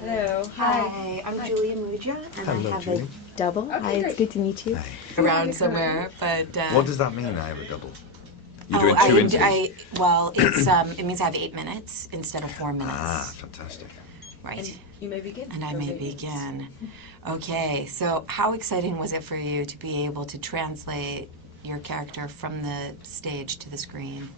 Hello. Hi, I'm Julia Muja, and Hello, I have Julie. a double. Okay, Hi, it's great. good to meet you. Hi. Around somewhere, but What does that mean, I have a double? You're doing two interviews? well, it's it means I have 8 minutes instead of 4 minutes. Ah, fantastic. Right. And you may begin. And I Those may 8 minutes. begin. Okay, so how exciting was it for you to be able to translate your character from the stage to the screen?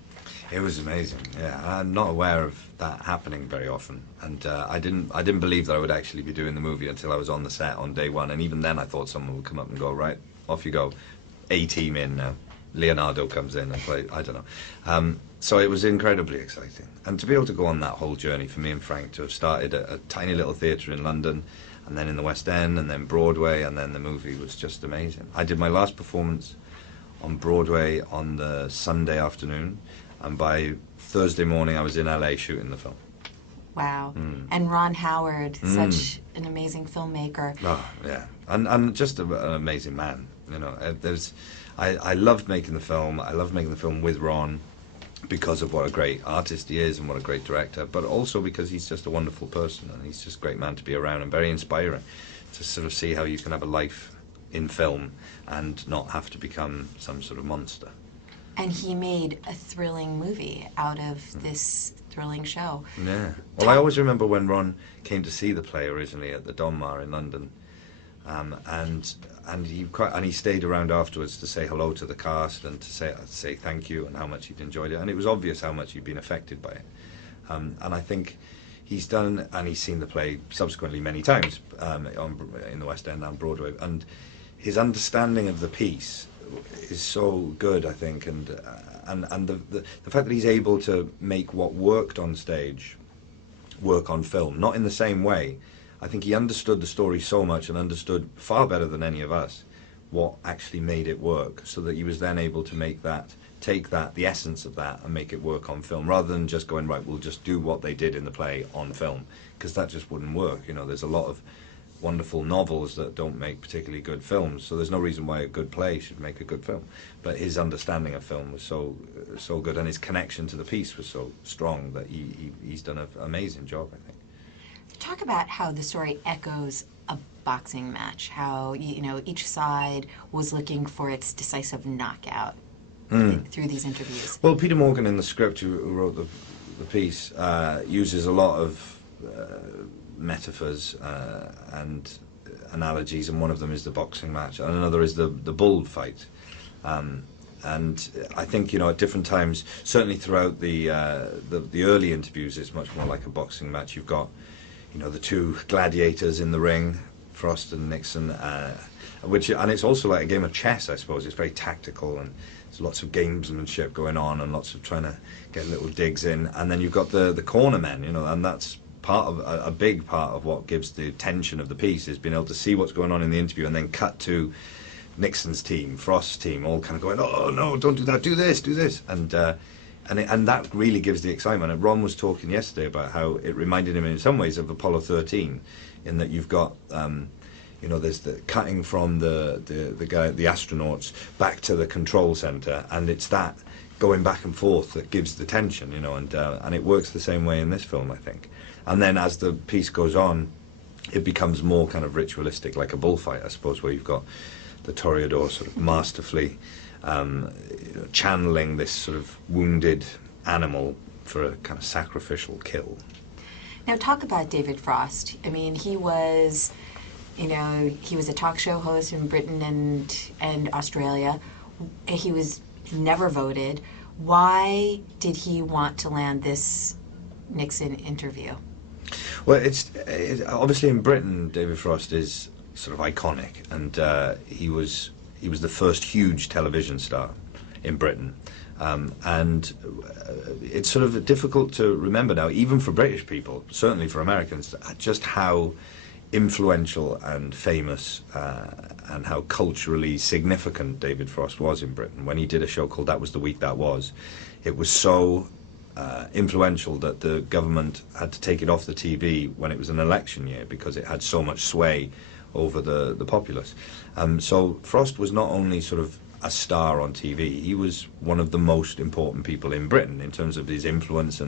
It was amazing. Yeah, I'm not aware of that happening very often, and I didn't believe that I would actually be doing the movie until I was on the set on day one, and even then I thought someone would come up and go, right, off you go, A-team in now. Leonardo comes in and play, I don't know. So it was incredibly exciting, and to be able to go on that whole journey for me and Frank, to have started at a tiny little theatre in London, and then in the West End, and then Broadway, and then the movie was just amazing. I did my last performance on Broadway on the Sunday afternoon, and by Thursday morning I was in LA shooting the film. Wow. And Ron Howard, such an amazing filmmaker. Oh, yeah. And just an amazing man. You know, I loved making the film. I loved making the film with Ron because of what a great artist he is and what a great director, but also because he's just a wonderful person, and he's just a great man to be around and very inspiring to sort of see how you can have a life in film and not have to become some sort of monster. And he made a thrilling movie out of this thrilling show. Yeah. Well, I always remember when Ron came to see the play originally at the Donmar in London, and he stayed around afterwards to say hello to the cast and to say thank you and how much he'd enjoyed it, and it was obvious how much he'd been affected by it. And I think he's seen the play subsequently many times in the West End and Broadway, and his understanding of the piece is so good, I think, and the fact that he's able to make what worked on stage work on film, not in the same way. I think he understood the story so much and understood far better than any of us what actually made it work, so that he was then able to take the essence of that and make it work on film, rather than just going, right, we'll just do what they did in the play on film, because that just wouldn't work. You know, there's a lot of wonderful novels that don't make particularly good films, so there's no reason why a good play should make a good film. But his understanding of film was so good, and his connection to the piece was so strong that he's done an amazing job, I think. Talk about how the story echoes a boxing match, how each side was looking for its decisive knockout through these interviews. Well, Peter Morgan in the script, who wrote the piece, uses a lot of metaphors and analogies, and one of them is the boxing match, and another is the bull fight. And I think, at different times, certainly throughout the early interviews, it's much more like a boxing match. You've got, the two gladiators in the ring, Frost and Nixon, and it's also like a game of chess, I suppose. It's very tactical, and there's lots of gamesmanship going on, and lots of trying to get little digs in. And then you've got the corner men, and that's part of a big part of what gives the tension of the piece, is being able to see what's going on in the interview and then cut to Nixon's team, Frost's team, all kind of going, oh no, don't do that, do this, and that really gives the excitement. And Ron was talking yesterday about how it reminded him in some ways of Apollo 13, in that you've got there's the cutting from the astronauts back to the control center, and it's that going back and forth that gives the tension, and it works the same way in this film, I think. And then as the piece goes on, it becomes more kind of ritualistic, like a bullfight, I suppose, where you've got the toreador sort of masterfully channeling this sort of wounded animal for a kind of sacrificial kill. Now talk about David Frost. I mean, he was a talk show host in Britain and Australia. He was never voted. Why did he want to land this Nixon interview? Well, it's obviously in Britain, David Frost is sort of iconic, and he was the first huge television star in Britain, and it's sort of difficult to remember now, even for British people, certainly for Americans, just how influential and famous and how culturally significant David Frost was in Britain. When he did a show called That Was the Week That Was, it was so influential that the government had to take it off the TV when it was an election year, because it had so much sway over the populace. So Frost was not only sort of a star on TV, he was one of the most important people in Britain in terms of his influence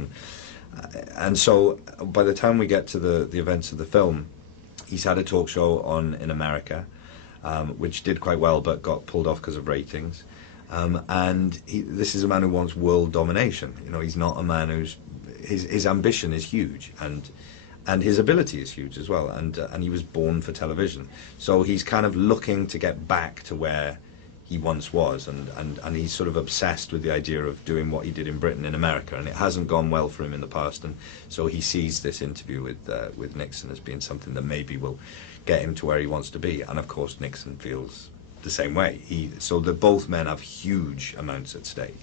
And so by the time we get to the events of the film, he's had a talk show on in America, which did quite well but got pulled off because of ratings. And this is a man who wants world domination. You know, he's not a man who's his ambition is huge, and his ability is huge as well. And he was born for television, so he's kind of looking to get back to where he once was, and he's sort of obsessed with the idea of doing what he did in Britain in America, and it hasn't gone well for him in the past, and so he sees this interview with Nixon as being something that maybe will get him to where he wants to be, and of course Nixon feels the same way. So both men have huge amounts at stake.